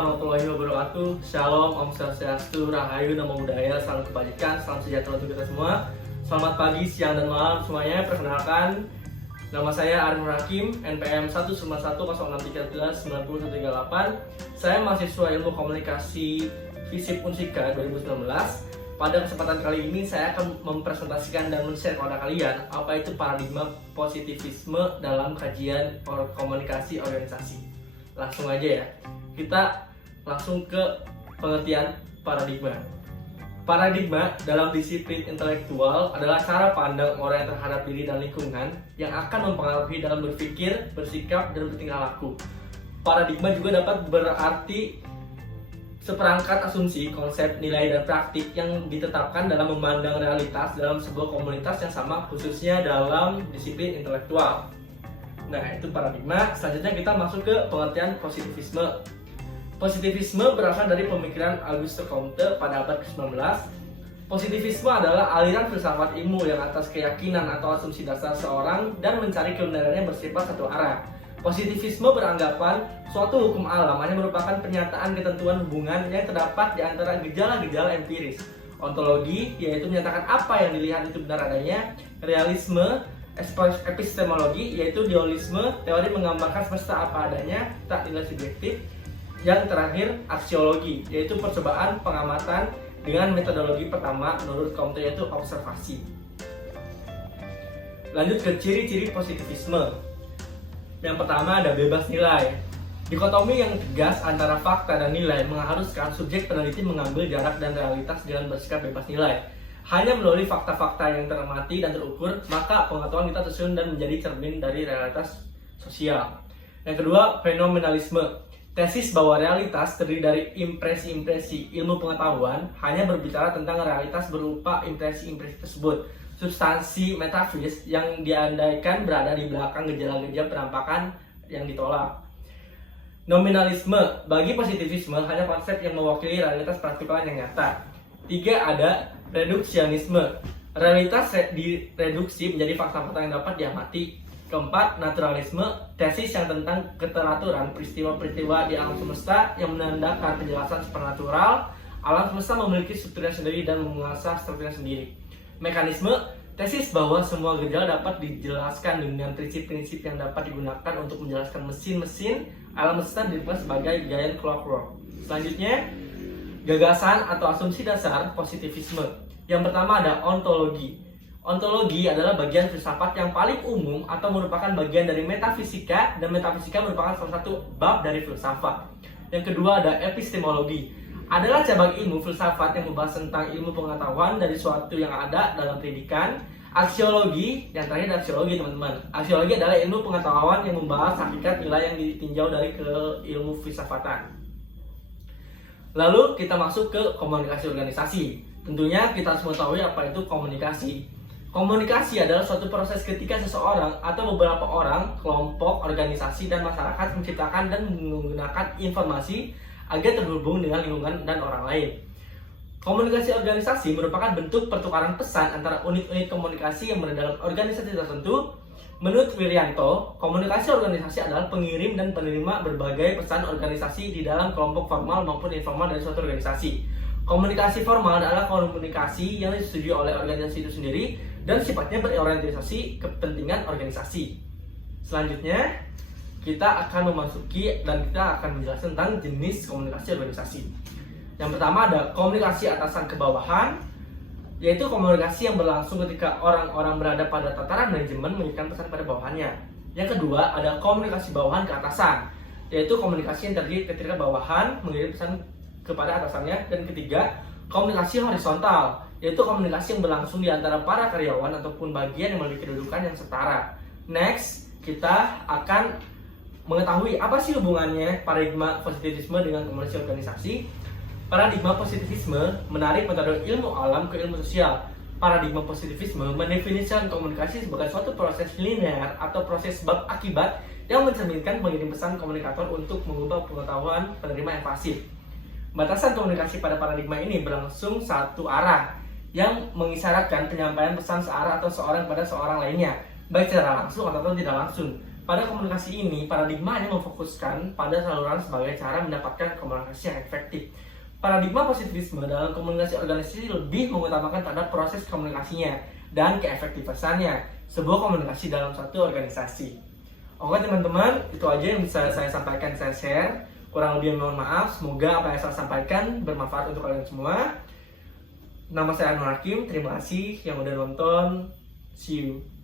warahmatullahi wabarakatuh. Shalom, Om Swastiastu, Rahayu, Namo Buddhaya, salam kebajikan, salam sejahtera untuk kita semua. Selamat pagi, siang, dan malam semuanya. Perkenalkan, nama saya Arif Hakim, NPM 19106139038. Saya mahasiswa Ilmu Komunikasi FISIP Unsika 2019. Pada kesempatan kali ini saya akan mempresentasikan dan men-share kepada kalian apa itu paradigma positivisme dalam kajian komunikasi organisasi. Langsung aja ya, kita langsung ke pengertian paradigma. Paradigma dalam disiplin intelektual adalah cara pandang orang yang terhadap diri dan lingkungan yang akan mempengaruhi dalam berpikir, bersikap, dan bertingkah laku. Paradigma juga dapat berarti seperangkat asumsi, konsep, nilai, dan praktik yang ditetapkan dalam memandang realitas dalam sebuah komunitas yang sama, khususnya dalam disiplin intelektual. Nah, itu paradigma. Selanjutnya kita masuk ke pengertian positivisme. Positivisme berasal dari pemikiran Auguste Comte pada abad ke-19. Positivisme adalah aliran filsafat ilmu yang atas keyakinan atau asumsi dasar seorang dan mencari kebenarannya bersifat satu arah. Positivisme beranggapan suatu hukum alam hanya merupakan pernyataan ketentuan hubungan yang terdapat di antara gejala-gejala empiris. Ontologi, yaitu menyatakan apa yang dilihat itu benar adanya. Realisme, epistemologi, yaitu dualisme, teori menggambarkan semesta apa adanya, tak nilai subjektif. Yang terakhir, aksiologi, yaitu percobaan pengamatan dengan metodologi pertama menurut Comte, yaitu observasi. Lanjut ke ciri-ciri positivisme. Yang pertama ada bebas nilai. Dikotomi yang tegas antara fakta dan nilai mengharuskan subjek peneliti mengambil jarak dan realitas dengan bersikap bebas nilai. Hanya melalui fakta-fakta yang teramati dan terukur, maka pengetahuan kita tersusun dan menjadi cermin dari realitas sosial. Yang kedua, fenomenalisme. Tesis bahwa realitas terdiri dari impresi-impresi ilmu pengetahuan hanya berbicara tentang realitas berupa impresi-impresi tersebut. Substansi metafis yang diandaikan berada di belakang gejala-gejala penampakan yang ditolak. Nominalisme. Bagi positivisme hanya konsep yang mewakili realitas praktikalan yang nyata. 3. Ada reduksionisme. Realitas direduksi menjadi fakta-fakta yang dapat diamati. 4. Naturalisme. Tesis yang tentang keteraturan peristiwa-peristiwa di alam semesta yang menandakan penjelasan supernatural. Alam semesta memiliki strukturnya sendiri dan menguasai strukturnya sendiri. Mekanisme. Tesis bahwa semua gejala dapat dijelaskan dengan prinsip-prinsip yang dapat digunakan untuk menjelaskan mesin-mesin alam semesta dirikan sebagai giant clockwork. Selanjutnya, gagasan atau asumsi dasar positivisme. Yang pertama ada ontologi. Ontologi adalah bagian filsafat yang paling umum atau merupakan bagian dari metafisika, dan metafisika merupakan salah satu bab dari filsafat. Yang kedua ada epistemologi. Adalah cabang ilmu filsafat yang membahas tentang ilmu pengetahuan dari suatu yang ada dalam pendidikan. Aksiologi, yang terakhir ada aksiologi teman-teman. Aksiologi adalah ilmu pengetahuan yang membahas hakikat nilai yang ditinjau dari ke ilmu filsafatan. Lalu kita masuk ke komunikasi organisasi. Tentunya kita harus mengetahui apa itu komunikasi. Komunikasi adalah suatu proses ketika seseorang atau beberapa orang, kelompok, organisasi, dan masyarakat menciptakan dan menggunakan informasi agar terhubung dengan lingkungan dan orang lain. Komunikasi organisasi merupakan bentuk pertukaran pesan antara unit-unit komunikasi yang berada dalam organisasi tertentu. Menurut Wirianto, komunikasi organisasi adalah pengirim dan penerima berbagai pesan organisasi di dalam kelompok formal maupun informal dari suatu organisasi. Komunikasi formal adalah komunikasi yang disetujui oleh organisasi itu sendiri dan sifatnya berorientasi kepentingan organisasi. Selanjutnya, kita akan memasuki dan kita akan menjelaskan tentang jenis komunikasi organisasi. Yang pertama ada komunikasi atasan ke bawahan, yaitu komunikasi yang berlangsung ketika orang-orang berada pada tataran manajemen menyampaikan pesan pada bawahannya. Yang kedua ada komunikasi bawahan ke atasan, yaitu komunikasi yang terjadi ketika bawahan mengirim pesan kepada atasannya. Dan ketiga, komunikasi horizontal, yaitu komunikasi yang berlangsung di antara para karyawan ataupun bagian yang memiliki kedudukan yang setara. Next, kita akan mengetahui apa sih hubungannya paradigma positivisme dengan komunikasi organisasi. Paradigma positivisme menarik metode ilmu alam ke ilmu sosial. Paradigma positivisme mendefinisikan komunikasi sebagai suatu proses linear atau proses sebab akibat yang mencerminkan pengirim pesan komunikator untuk mengubah pengetahuan penerima yang pasif. Batasan komunikasi pada paradigma ini berlangsung satu arah yang mengisyaratkan penyampaian pesan searah atau seorang pada seorang lainnya, baik secara langsung atau tidak langsung. Pada komunikasi ini, paradigma hanya memfokuskan pada saluran sebagai cara mendapatkan komunikasi yang efektif. Paradigma positivisme dalam komunikasi organisasi lebih mengutamakan terhadap proses komunikasinya dan keefektifannya sebuah komunikasi dalam satu organisasi. Oke teman-teman, itu aja yang bisa saya sampaikan, saya share. Kurang lebih mohon maaf, semoga apa yang saya sampaikan bermanfaat untuk kalian semua. Nama saya Anwar Hakim, terima kasih yang udah nonton. See you.